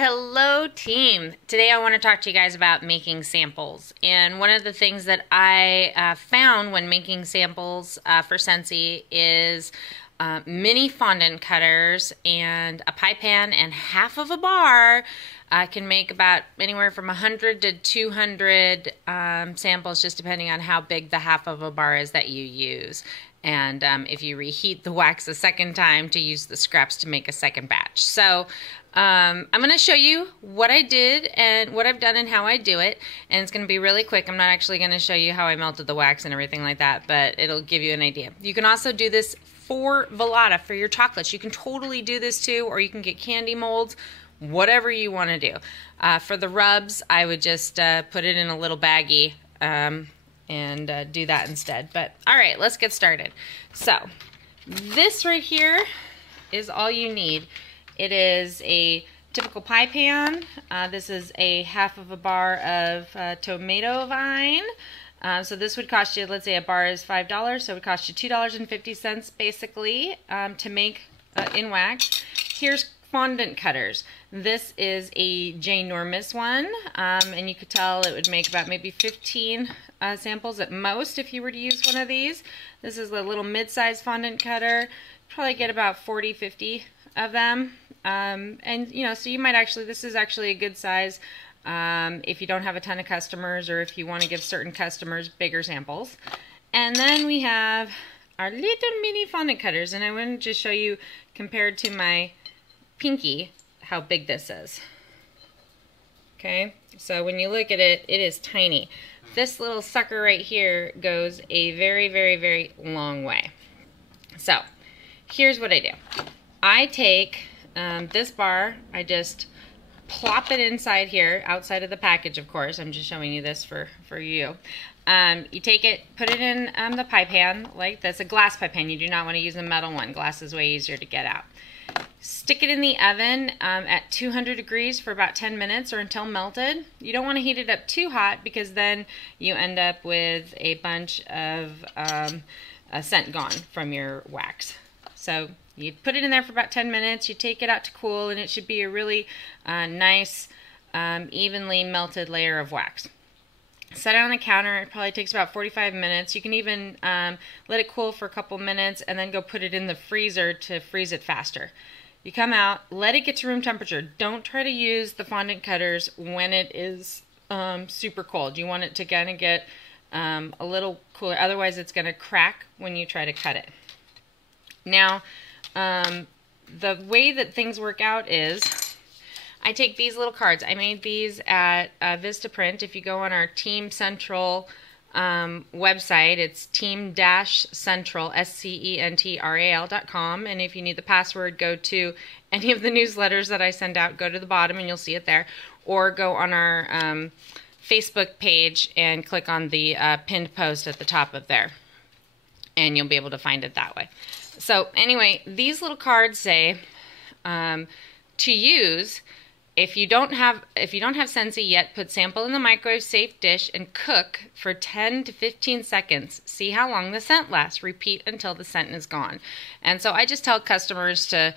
Hello team! Today I want to talk to you guys about making samples, and one of the things that I found when making samples for Scentsy is mini fondant cutters and a pie pan and half of a bar can make about anywhere from 100 to 200 samples, just depending on how big the half of a bar is that you use. And if you reheat the wax a second time to use the scraps to make a second batch. So I'm going to show you what I did and what I've done and how I do it. And it's going to be really quick. I'm not actually going to show you how I melted the wax and everything like that, but it'll give you an idea. You can also do this for Velata, for your chocolates. You can totally do this too, or you can get candy molds, whatever you want to do. For the rubs, I would just put it in a little baggie and do that instead. But all right, let's get started. So this right here is all you need. It is a typical pie pan. This is a half of a bar of tomato vine. So this would cost you, let's say a bar is $5, so it would cost you $2.50 basically to make in wax. Here's fondant cutters. This is a ginormous one, and you could tell it would make about maybe 15 samples at most if you were to use one of these. This is a little mid-sized fondant cutter. Probably get about 40, 50 of them. And you know, so you might actually, this is actually a good size if you don't have a ton of customers, or if you want to give certain customers bigger samples. And then we have our little mini fondant cutters, and I want to just show you, compared to my pinky, how big this is. Okay, so when you look at it, it is tiny. This little sucker right here goes a very, very, very long way. So here's what I do. I take this bar, I just plop it inside here, outside of the package, of course. I'm just showing you this for you. You take it, put it in the pie pan like this, a glass pie pan. You do not want to use a metal one. Glass is way easier to get out. Stick it in the oven at 200 degrees for about 10 minutes or until melted. You don't want to heat it up too hot, because then you end up with a bunch of scent gone from your wax. So you put it in there for about 10 minutes, you take it out to cool, and it should be a really nice, evenly melted layer of wax. Set it on the counter. It probably takes about 45 minutes. You can even let it cool for a couple minutes and then go put it in the freezer to freeze it faster. You come out, let it get to room temperature. Don't try to use the fondant cutters when it is super cold. You want it to kind of get a little cooler. Otherwise, it's going to crack when you try to cut it. Now, the way that things work out is I take these little cards. I made these at Vistaprint. If you go on our Team Central website, it's team-central, SCENTRAL.com. And if you need the password, go to any of the newsletters that I send out, go to the bottom and you'll see it there. Or go on our Facebook page and click on the pinned post at the top of there. And you'll be able to find it that way. So anyway, these little cards say to use, if you don't have Scentsy yet, put sample in the microwave safe dish and cook for 10 to 15 seconds. See how long the scent lasts. Repeat until the scent is gone. And so I just tell customers to,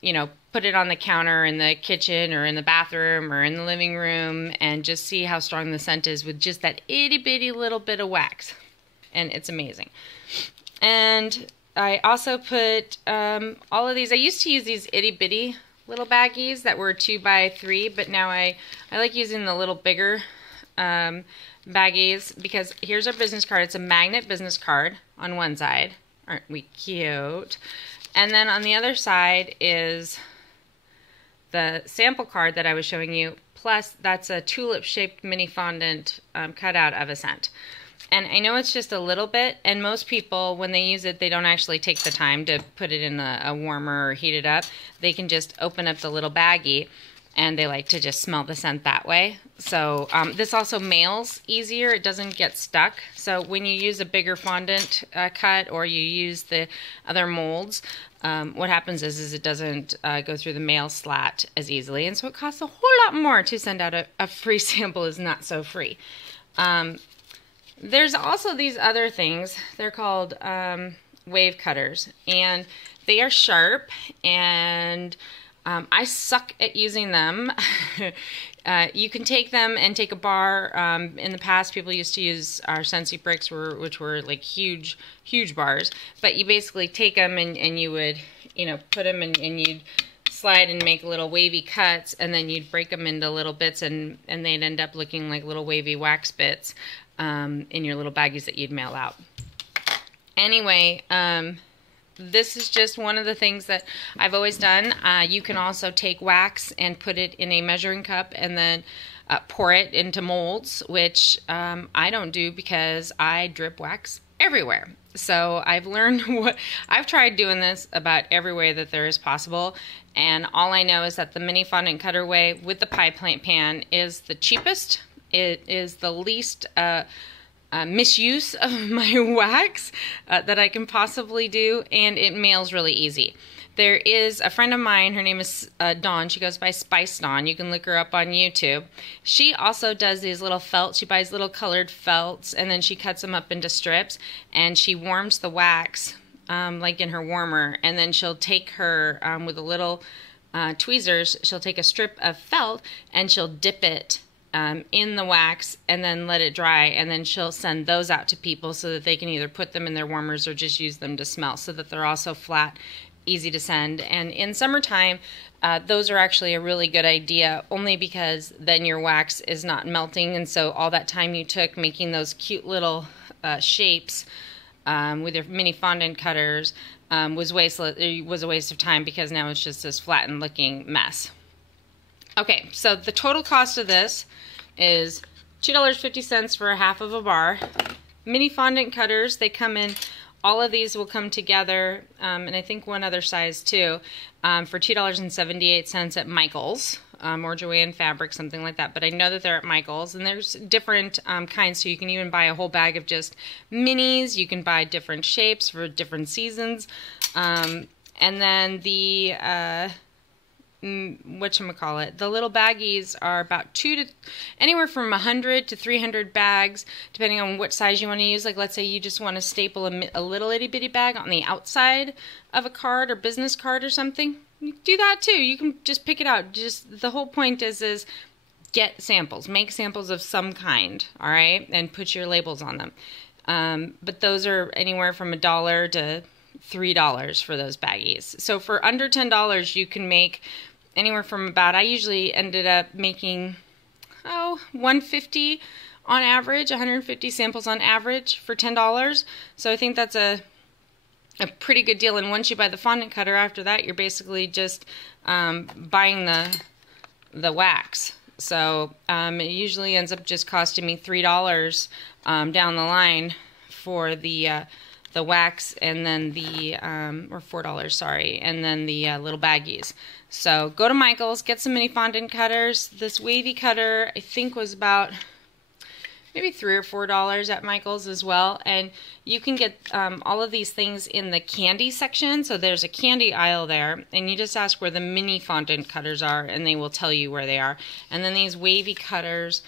you know, put it on the counter in the kitchen or in the bathroom or in the living room and just see how strong the scent is with just that itty bitty little bit of wax. And it's amazing. And I also put all of these. I used to use these itty bitty little baggies that were 2 by 3, but now I like using the little bigger baggies, because here's our business card. It's a magnet business card on one side. Aren't we cute? And then on the other side is the sample card that I was showing you, plus that's a tulip-shaped mini fondant cutout of a scent. And I know it's just a little bit, and most people, when they use it, they don't actually take the time to put it in a warmer or heat it up. They can just open up the little baggie, and they like to just smell the scent that way. So this also mails easier. It doesn't get stuck. So when you use a bigger fondant cut, or you use the other molds, what happens is it doesn't go through the mail slat as easily, and so it costs a whole lot more to send out a free sample. Is not so free. There's also these other things. They're called wave cutters, and they are sharp, and I suck at using them. You can take them and take a bar. In the past, people used to use our Scentsy bricks, which were like huge bars. But you basically take them and you would, put them and you'd slide and make little wavy cuts, and then you'd break them into little bits, and they'd end up looking like little wavy wax bits in your little baggies that you'd mail out. Anyway, this is just one of the things that I've always done. You can also take wax and put it in a measuring cup and then pour it into molds, which I don't do because I drip wax everywhere. So I've learned I've tried doing this about every way that there is possible, and all I know is that the mini fondant cutter way with the pie plate pan is the cheapest. It is the least misuse of my wax that I can possibly do, and it mails really easy. There is a friend of mine, her name is Dawn. She goes by Spice Dawn. You can look her up on YouTube. She also does these little felts. She buys little colored felts, and then she cuts them up into strips, and she warms the wax like in her warmer, and then she'll take her, with a little tweezers, she'll take a strip of felt, and she'll dip it in the wax and then let it dry, and then she'll send those out to people so that they can either put them in their warmers or just use them to smell, so that they're also flat, easy to send. And in summertime, those are actually a really good idea, only because then your wax is not melting, and so all that time you took making those cute little shapes with your mini fondant cutters was a waste of time, because now it's just this flattened looking mess. Okay, so the total cost of this is $2.50 for a half of a bar. Mini fondant cutters, they come in, all of these will come together, and I think one other size too, for $2.78 at Michael's, or Joanne Fabric, something like that. But I know that they're at Michael's, and there's different kinds, so you can even buy a whole bag of just minis. You can buy different shapes for different seasons. And then the whatchamacallit, the little baggies are about anywhere from 100 to 300 bags, depending on what size you want to use. Like, let's say you just want to staple a little itty bitty bag on the outside of a card or business card or something. You can do that too. You can just pick it out. Just the whole point is get samples, make samples of some kind, all right, and put your labels on them. But those are anywhere from $1 to $3 for those baggies. So for under $10, you can make anywhere from about, I usually ended up making, 150 on average, 150 samples on average for $10. So I think that's a pretty good deal. And once you buy the fondant cutter, after that, you're basically just buying the wax. So it usually ends up just costing me $3 down the line for the wax, and then or $4, sorry, and then the little baggies. So go to Michael's, get some mini fondant cutters. This wavy cutter, I think, was about maybe $3 or $4 at Michael's as well. And you can get all of these things in the candy section. So there's a candy aisle there, and you just ask where the mini fondant cutters are, and they will tell you where they are. And then these wavy cutters,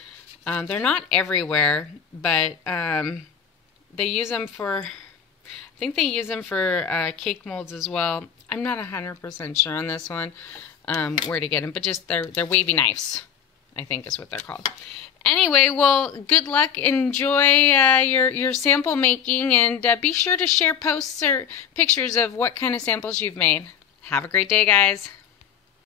they're not everywhere, but they use them for, I think they use them for cake molds as well. I'm not 100% sure on this one where to get them, but just they're wavy knives, I think is what they're called. Anyway, well, good luck. Enjoy your sample making, and be sure to share posts or pictures of what kind of samples you've made. Have a great day, guys.